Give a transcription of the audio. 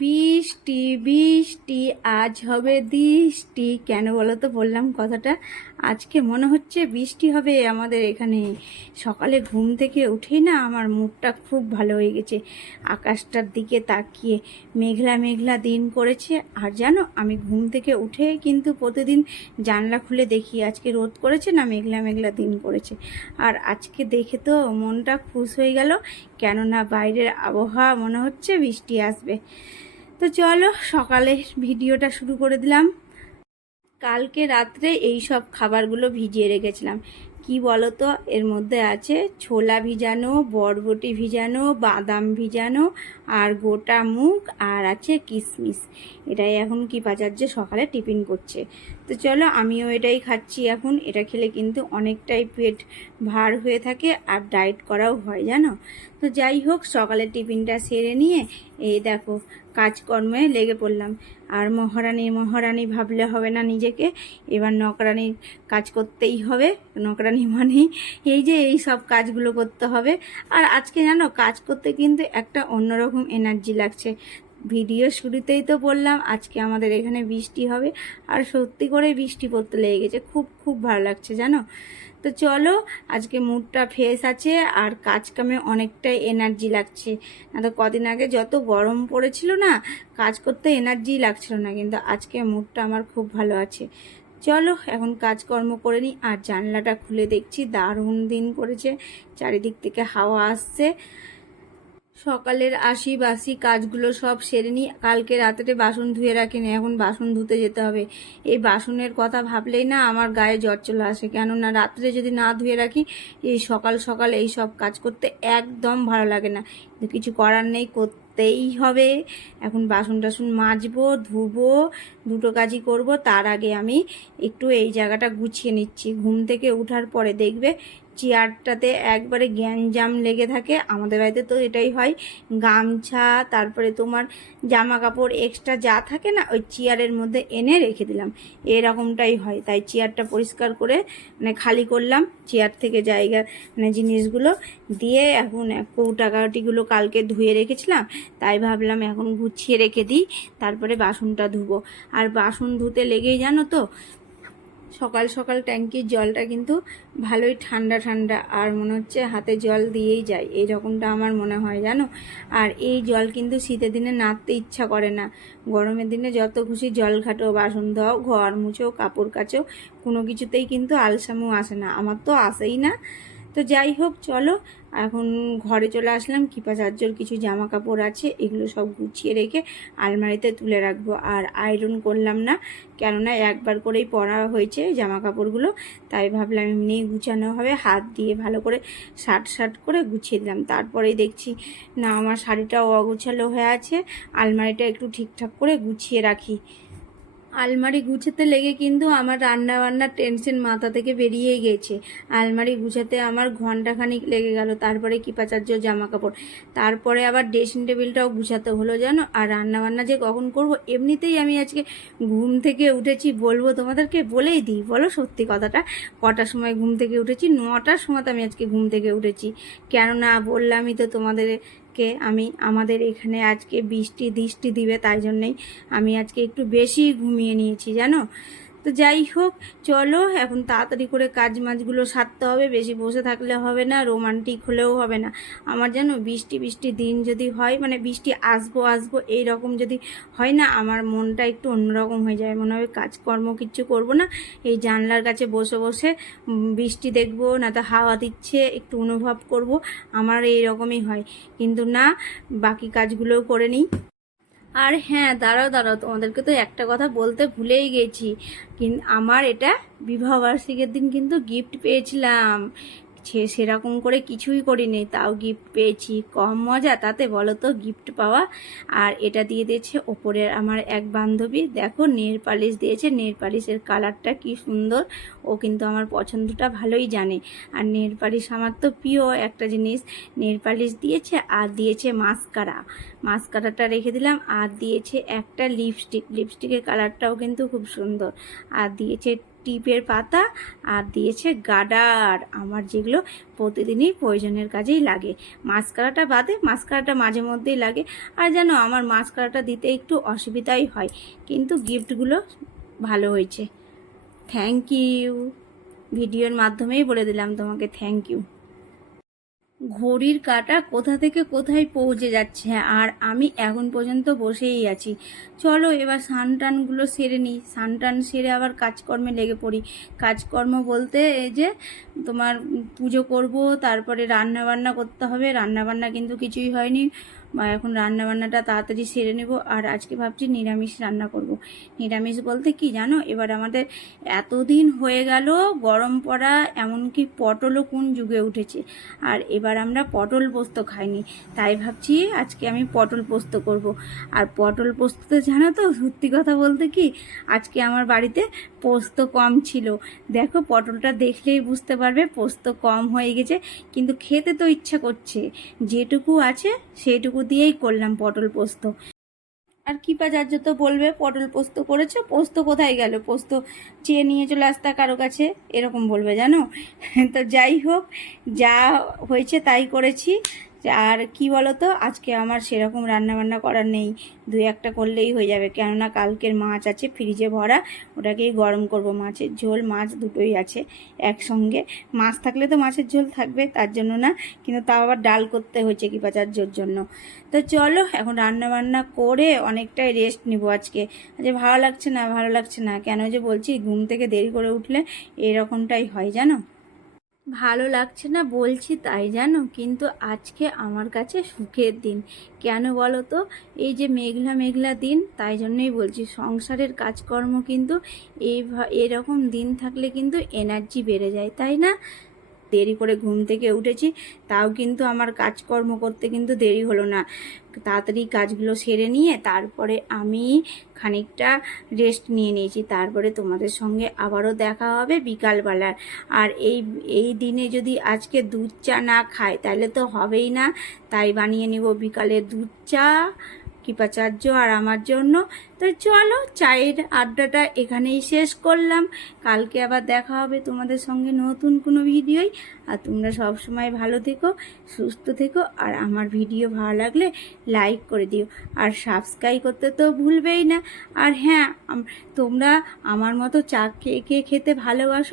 বৃষ্টি বৃষ্টি আজ হবে বৃষ্টি, কেন বলো তো বললাম কথাটা? আজকে মনে হচ্ছে বৃষ্টি হবে আমাদের এখানে। সকালে ঘুম থেকে উঠেই না আমার মুডটা খুব ভালো হয়ে গেছে। আকাশটার দিকে তাকিয়ে মেঘলা মেঘলা দিন করেছে। আর জানো, আমি ঘুম থেকে উঠে কিন্তু প্রতিদিন জানলা খুলে দেখি আজকে রোদ করেছে না মেঘলা মেঘলা দিন করেছে। আর আজকে দেখে তো মনটা খুশ হয়ে গেল, কেননা বাইরের আবহাওয়া মনে হচ্ছে বৃষ্টি আসবে। তো চলো সকালে ভিডিওটা শুরু করে দিলাম। কালকে রাত্রে এই সব খাবারগুলো ভিজিয়ে রেখেছিলাম। কি বলো তো, এর মধ্যে আছে ছোলা ভিজানো, বরবটি ভিজানো, বাদাম ভিজানো, আর গোটা মুগ, আর আছে কিশমিশ। এটাই এখন কি পাচার্য সকালে টিফিন করছে। তো চলো আমিও এটাই খাচ্ছি এখন। এটা খেলে কিন্তু অনেকটাই পেট ভার হয়ে থাকে আর ডায়েট করাও হয় জানো। তো যাই হোক, সকালে টিফিনটা সেরে নিয়ে এই দেখো কাজকর্মে লেগে পড়লাম। আর মহারানী মহারানী ভাবলে হবে না নিজেকে, এবার নকরানির কাজ করতেই হবে। নকরানি মানে এই যে এই সব কাজগুলো করতে হবে। আর আজকে জানো কাজ করতে কিন্তু একটা অন্যরকম এনার্জি লাগছে। ভিডিও শুরুতেই তো বললাম আজকে আমাদের এখানে বৃষ্টি হবে, আর সত্যি করে বৃষ্টি পড়তে লেগে গেছে। খুব খুব ভালো লাগছে জানো। তো চলো, আজকে মুডটা ফ্রেশ আছে আর কাজ কামে অনেকটাই এনার্জি লাগছে। না তো কদিন আগে যত গরম পড়েছিল না, কাজ করতে এনার্জি লাগছিল না, কিন্তু আজকে মুডটা আমার খুব ভালো আছে। চলো এখন কাজকর্ম করে নিই। আর জানলাটা খুলে দেখছি দারুণ দিন করেছে, চারিদিক থেকে হাওয়া আসছে। সকালের আশি বাসি কাজগুলো সব সেরে নিই। কালকে রাতে বাসন ধুয়ে রাখিনি, এখন বাসন ধুতে যেতে হবে। এই বাসনের কথা ভাবলেই না আমার গায়ে জ্বর চলে আসে, কেননা রাত্রে যদি না ধুয়ে রাখি এই সকাল সকাল এই সব কাজ করতে একদম ভালো লাগে না। কিন্তু কিছু করার নেই, করতেই হবে। এখন বাসন টাসন মাজবো, ধুবো, দুটো কাজই করব। তার আগে আমি একটু এই জায়গাটা গুছিয়ে নিচ্ছি। ঘুম থেকে ওঠার পরে দেখবে চেয়ারটাতে একবারে গ্যাঞ্জাম লেগে থাকে। আমাদের বাড়িতে তো এটাই হয়, গামছা তারপরে তোমার জামা কাপড় এক্সট্রা যা থাকে না ওই চেয়ারের মধ্যে এনে রেখে দিলাম, এরকমটাই হয়। তাই চেয়ারটা পরিষ্কার করে মানে খালি করলাম, চেয়ার থেকে জায়গা মানে জিনিসগুলো দিয়ে এখন কৌটাকাটিগুলো কালকে ধুয়ে রেখেছিলাম, তাই ভাবলাম এখন গুছিয়ে রেখে দিই, তারপরে বাসনটা ধুবো। আর বাসন ধুতে লেগেই জানো তো, সকাল সকাল ট্যাঙ্কির জলটা কিন্তু ভালোই ঠান্ডা ঠান্ডা, আর মনে হচ্ছে হাতে জল দিয়েই যায়, এই রকমটা আমার মনে হয় জানো। আর এই জল কিন্তু শীতের দিনে নাড়তে ইচ্ছা করে না। গরমের দিনে যত খুশি জল ঘাটো, বাসন ধোও, ঘর মুছো, কাপড় কাচো, কোনো কিছুতেই কিন্তু আলসামও আসে না, আমার তো আসেই না। তো যাই হোক চলো, এখন ঘরে চলে আসলাম। কৃপাচার্যর কিছু জামা কাপড় আছে, এগুলো সব গুছিয়ে রেখে আলমারিতে তুলে রাখবো। আর আয়রন করলাম না, কেননা একবার করেই পরা হয়েছে জামা কাপড়গুলো, তাই ভাবলাম এমনি গুছানো হবে। হাত দিয়ে ভালো করে শার্ট করে গুছিয়ে দিলাম। তারপরেই দেখছি না আমার শাড়িটাও অগোছালো হয়ে আছে, আলমারিটা একটু ঠিকঠাক করে গুছিয়ে রাখি। আলমারি গুছাতে লেগে কিন্তু আমার রান্না বান্নার টেনশন মাথা থেকে বেরিয়েই গেছে। আলমারি গুছাতে আমার ঘন্টাখানিক লেগে গেল, তারপরে কৃপাচার্য জামা কাপড়, তারপরে আবার ড্রেসিং টেবিলটাও গুছাতে হলো জানো। আর রান্না বান্না যে কখন করব, এমনিতেই আমি আজকে ঘুম থেকে উঠেছি, বলবো তোমাদেরকে বলেই দিই, বলো সত্যি কথাটা, কটার সময় ঘুম থেকে উঠেছি? 9টার সময় তো আমি আজকে ঘুম থেকে উঠেছি। কেননা বললামই তো তোমাদের আমি আমাদের এখানে আজকে বৃষ্টি দৃষ্টি দিবে, তাই জন্যেই আমি আজকে একটু বেশি ঘুমিয়ে নিয়েছি জানো। তো যাই হোক চলো, এখন তাড়াতাড়ি করে কাজ মাজগুলো সারতে হবে, বেশি বসে থাকলে হবে না, রোমান্টিক হলেও হবে না। আমার জানো বৃষ্টি বৃষ্টি দিন যদি হয়, মানে বৃষ্টি আসবো আসবো এইরকম যদি হয় না, আমার মনটা একটু অন্যরকম হয়ে যায়, মনে হয় কাজকর্ম কিচ্ছু করব না, এই জানলার কাছে বসে বসে বৃষ্টি দেখবো, না তো হাওয়া দিচ্ছে একটু অনুভব করব, আমার এইরকমই হয়। কিন্তু না, বাকি কাজগুলোও করে নিই। আর হ্যাঁ, দাঁড়াও দাঁড়াও, তোমাদেরকে তো একটা কথা বলতে ভুলেই গেছি। কিন্তু আমার এটা বিবাহবার্ষিকীর দিন কিন্তু গিফট পেয়েছিলাম। সেরকম করে কিছুই করিনি, তাও গিফট পেয়েছি। কম মজা তাতে বলো তো গিফট পাওয়া। আর এটা দিয়ে দিয়েছে ওপরের আমার এক বান্ধবী, দেখো নেল পালিশ দিয়েছে, নেল পালিশের কালারটা কি সুন্দর। ও কিন্তু আমার পছন্দটা ভালোই জানে। আর নেল পালিশ আমার তো প্রিয় একটা জিনিস। নেল পালিশ দিয়েছে আর দিয়েছে মাস্কারা। মাস্কারাটা রেখে দিলাম। আর দিয়েছে একটা লিপস্টিকের কালারটাও কিন্তু খুব সুন্দর। আর দিয়েছে টিপের পাতা, আর দিয়েছে গার্ডার, আমার যেগুলো প্রতিদিনই প্রয়োজনের কাজেই লাগে। মাস্কারাটা বাদে, মাস্কারাটা মাঝে মধ্যেই লাগে। আর জানো, আমার মাস্কারাটা দিতে একটু অসুবিধাই হয়, কিন্তু গিফটগুলো ভালো হয়েছে। Thank you. ভিডিওর মাধ্যমেই বলে দিলাম তোমাকে থ্যাংক ইউ। ঘড়ির কাঁটা কোথা থেকে কোথায় পৌঁছে যাচ্ছে, আর আমি এখন পর্যন্ত বসেই আছি। চলো এবার স্নান-টানগুলো সেরে নিই, স্নান-টান সেরে আবার কাজকর্মে লেগে পড়ি। কাজকর্ম বলতে এই যে তোমার পুজো করব, তারপরে রান্না বান্না করতে হবে। রান্না বান্না কিন্তু কিছুই হয়নি, এখন রান্না বান্নাটা তাড়াতাড়ি সেরে নেব। আর আজকে ভাবছি নিরামিষ রান্না করব। নিরামিষ বলতে কি জানো, এবার আমাদের এতদিন হয়ে গেল গরম পড়া, এমনকি পটলও কোন যুগে উঠেছে, আর এবার আমরা পটল পোস্ত খাইনি। তাই ভাবছি আজকে আমি পটল পোস্ত করব। আর পটল পোস্ত তো জানো তো, সত্যি কথা বলতে কি, আজকে আমার বাড়িতে পোস্ত কম ছিল। দেখো পটলটা দেখলেই বুঝতে পারবে পোস্ত কম হয়ে গেছে, কিন্তু খেতে তো ইচ্ছা করছে। যেটুকু আছে সেইটুকু দিয়েই করলাম পটল পোস্ত। আর কৃপাচার্য তো বলবে পটল পোস্ত করেছে, পোস্ত কোথায় গেল, পোস্ত চেয়ে নিয়ে চলে আসতা কারো কাছে, এরকম বলবে জানো। তো যাই হোক, যা হয়েছে তাই করেছি। আর কি বলো তো, আজকে আমার সেরকম রান্না বান্না করার নেই, দু একটা করলেই হয়ে যাবে। কেননা কালকের মাছ আছে ফ্রিজে ভরা, ওটাকেই গরম করব। মাছের ঝোল, মাছ দুটোই আছে একসঙ্গে। মাছ থাকলে তো মাছের ঝোল থাকবে, তার জন্য না, কিন্তু তাও আবার ডাল করতে হয়েছে কৃপাচার্যর জন্য। তো চলো এখন রান্না বান্না করে অনেকটাই রেস্ট নিব আজকে। আজ ভালো লাগছে না, ভালো লাগছে না কেন যে বলছি, ঘুম থেকে দেরি করে উঠলে এরকমটাই হয় জানো। ভালো লাগছে না বলছি তাই জানো, কিন্তু আজকে আমার কাছে সুখের দিন। কেন বলো তো, এই যে মেঘলা মেঘলা দিন, তাই জন্যই বলছি সংসারের কাজকর্ম কিন্তু এরকম দিন থাকলে কিন্তু এনার্জি বেড়ে যায়, তাই না। দেরি করে ঘুম থেকে উঠেছি, তাও কিন্তু আমার কাজকর্ম করতে কিন্তু দেরি হলো না। তাড়াতাড়ি কাজগুলো সেরে নিয়ে তারপরে আমি খানিকটা রেস্ট নিয়ে নিয়েছি। তারপরে তোমাদের সঙ্গে আবারও দেখা হবে বিকালবেলার। আর এই দিনে যদি আজকে দুধ চা না খাই তাহলে তো হবেই না, তাই বানিয়ে নিব বিকালে দুধ চা কৃপাচার্য আর আমার জন্য। তো চলো চায়ের আড্ডাটা এখানেই শেষ করলাম। কালকে আবার দেখা হবে তোমাদের সঙ্গে নতুন কোনো ভিডিওই। আর তোমরা সব সময় ভালো থেকো, সুস্থ থেকো, আর আমার ভিডিও ভালো লাগলে লাইক করে দিও, আর সাবস্ক্রাইব করতে তো ভুলবেই না। আর হ্যাঁ, তোমরা আমার মতো চা কে কে খেতে ভালোবাসো